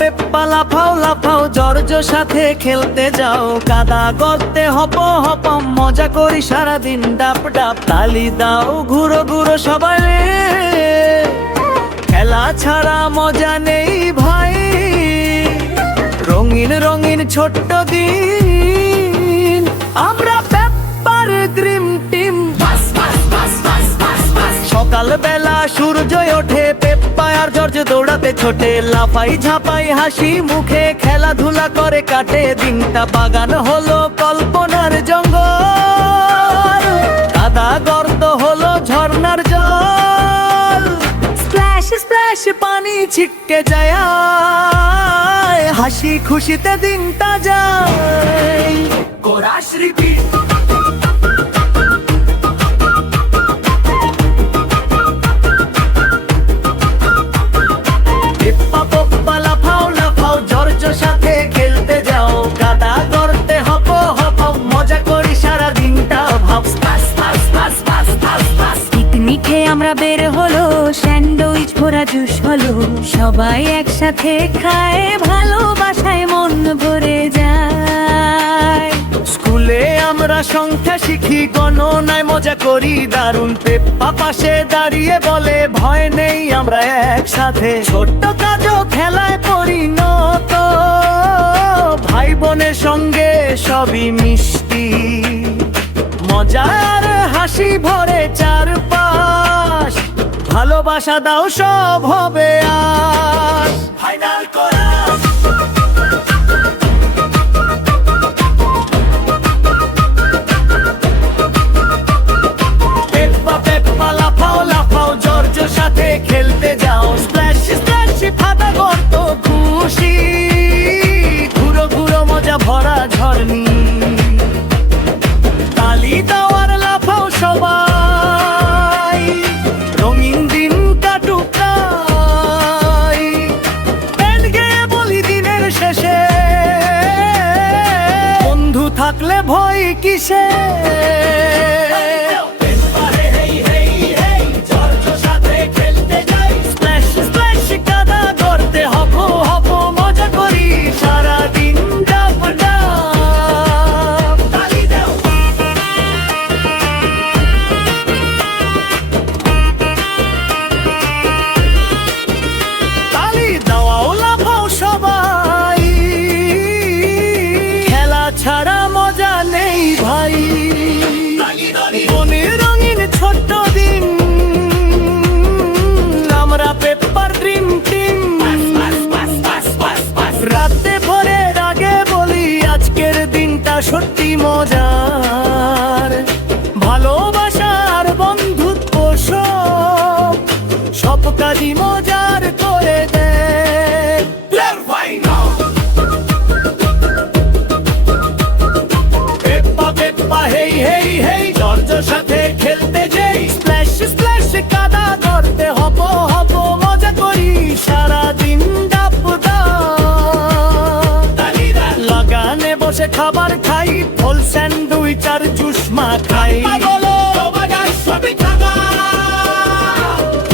পেপ্পা লাফাও লাফাও George সাথে খেলতে যাও, কাদা গর্তে হপ হপ মজা করি সারাদিন ডাপ ডাপ। তালি দাও ঘুরো ঘুরো সবাই রে, খেলা ছাড়া মজা নেই ভাই। রঙিন রঙিন ছোট্ট দিন, আমরা পেপ্পার ড্রিম টিম। সকালবেলা সূর্য ওঠে, পেপ্পা আর জর্জ দৌড়াতে ছোটে, লাফাই ঝাপাই হাসি মুখে খেলাধুলা করে কাটে দিনটা। বাগান হলো কল্পনার জঙ্গল, কাদা গর্ত হলো ঝর্ণার জল। স্প্ল্যাশ স্প্ল্যাশ পানি ছিটকে যায়, হাসি খুশিতে দিনটা যায়। Chorus repeat. সাথে খেলতে যাও, কাদা গর্তে হপ হপ মজা করি সারা দিনটা ভাব। পিকনিকে আমরা বের হলো, স্যান্ডউইচ ভরা জুস হলো, সবাই একসাথে খায়, ভালোবাসায় মন ভরে যায়। স্কুলে আমরা সংখ্যা শিখি, গণনায় মজা করি দারুণ। পেপ্পা পাশে দাঁড়িয়ে বলে ভয় নেই আমরা একসাথে। ছোট্ট কাজও খেলায় পরিণত, ভাই বোনের সঙ্গে সবই মিষ্টি, মজার হাসি ভরে চারপাশ। ভালোবাসা দাও সব হবে আজ। ফাইনাল করা সাথে খেলতে যাও, স্প্ল্যাশ স্প্ল্যাশ ফাটা গর্ত খুশি, ঘুরো ঘুরো মজা ভরা ঝর্ণি। তালি দাও আর লাফাও সবাই, রঙিন দিন কাটুক তাই। ব্যান্ড গেয়ে বলি দিনের শেষে, বন্ধু থাকলে ভয় কিসে। ছাড়া মজা নেই ভাই। বনের রঙিন ছোট্ট দিন, আমরা পেপ্পার ড্রিম টিম। রাতে ভোরের আগে বলি আজকের দিনটা সত্যি মজার। ভালোবাসার বন্ধুত্ব সব কাজই মজার করে দেয়। হেই হেই হেই জর্জর সাথে খেলতে যাই, স্প্ল্যাশ স্প্ল্যাশ কাদা গর্তে হপ হপ মজা করি সারাদিন ডাপ ডাপ। লাগানে বসে খাবার খাই, ফল স্যান্ডউইচ আর জুস মাখাই।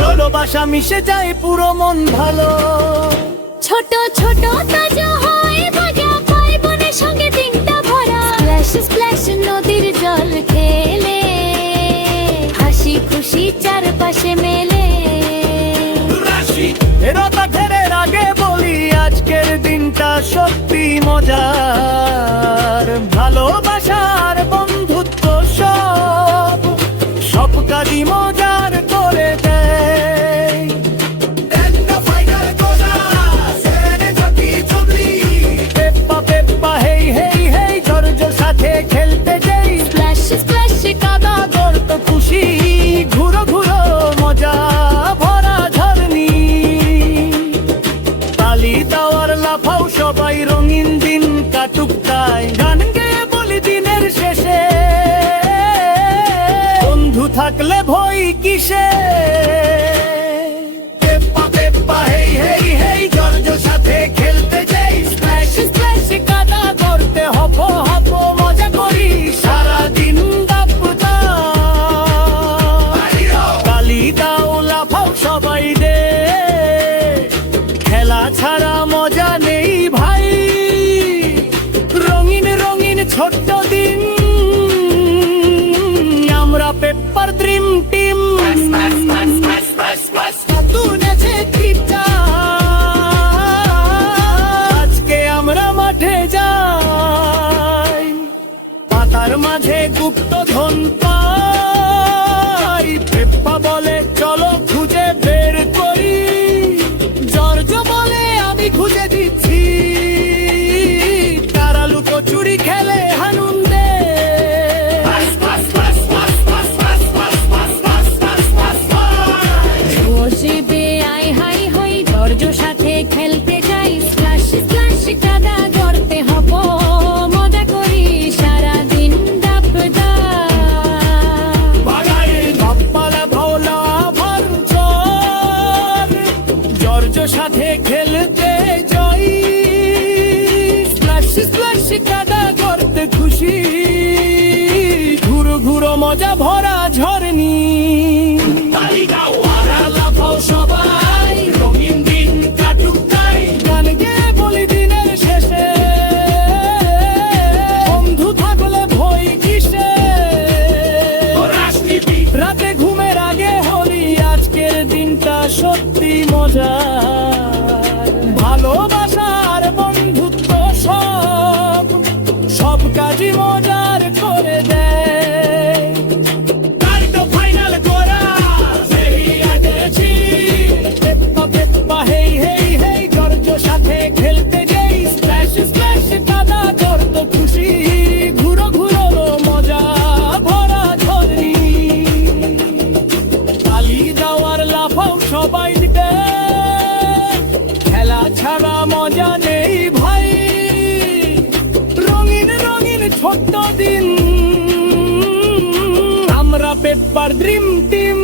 ভালোবাসা মিশে যায় পুরো মন ভালো। ছোট ছোট তাজা হয় মজা, ভাই বোনের সঙ্গে দিনটা ভরা। স্প্ল্যাশ স্প্ল্যাশ নদীর জল খেলে, হাসি খুশি চারপাশে মেলে। রাতা ফেরার আগে বলি আজকের দিনটা সত্যি মজার। ভালোবাসার বন্ধুত্ব সব কাজই মজার করে দেয়। পেপ্পা পেপ্পা হেই হেই হেই জর্জর সাথে খেলতে যাই, স্প্ল্যাশ স্প্ল্যাশ কাদা গর্ত খুশি, ঘুরো ঘুরো মজা ভরা ঝর্ণি। তালি দাও আর লাফাও সবাই, রঙিন দিন কাটুক তাই। গান গেয়ে বলি দিনের শেষে, বন্ধু থাকলে ভয় কিসে। পেপ্পা পেপ্পা হেই ছাড়া মজা নেই ভাই, রঙিন রঙিন ছোট্ট দিন, আমরা পেপার ড্রিম টিম। আজকে আমরা মাঠে যাই, পাতার মাঝে গুপ্ত ধন পাই, পেপ্পা বলে চলো খুঁজে বের করি, জর্জ বলে আমি খুঁজে দিচ্ছি, তারা লুকোচুরি খেলে আনন্দে। বসবে আই হাই হই, জর্জ সাথে খেলতে যাই, স্প্ল্যাশ স্প্ল্যাশ কাদা করতে হব, মজা করি সারাদিন ডাবদা। বাপ্পালা ভোলা ভারচর, জর্জ সাথে খেলতে যাই, স্প্ল্যাশ স্প্ল্যাশ কাদা করতে খুশি, ঘুরো ঘুরো মজা ভরা ঝরনি। লাফাও সবাই, রঙিন দিন কাটুক তাই, গান গেয়ে বলি দিনের শেষে, বন্ধু থাকলে ভয় কিসে, রাতে ঘুমের আগে হলি, আজকের দিনটা সত্যি মজার, ভালোবাসার বন্ধুত্ব সব সব কাজই মজার করে দেয়। তাই তো ফাইনাল করা বেরিয়েছি, পেপ্পা পেপ্পা হেই হেই হেই, জর্জ সাথে খেলতে যাই, স্প্ল্যাশ স্প্ল্যাশ কাদা করতে খুশি, ঘুরো ঘুরো মজা ভরা ঝরনি। তালি দেওয়ার লাফাও সবাই দিবে, খেলা ছাড়া মজা নেই ভাই, রঙিন রঙিন ছোট্ট দিন, আমরা পেপার ড্রিম টিম।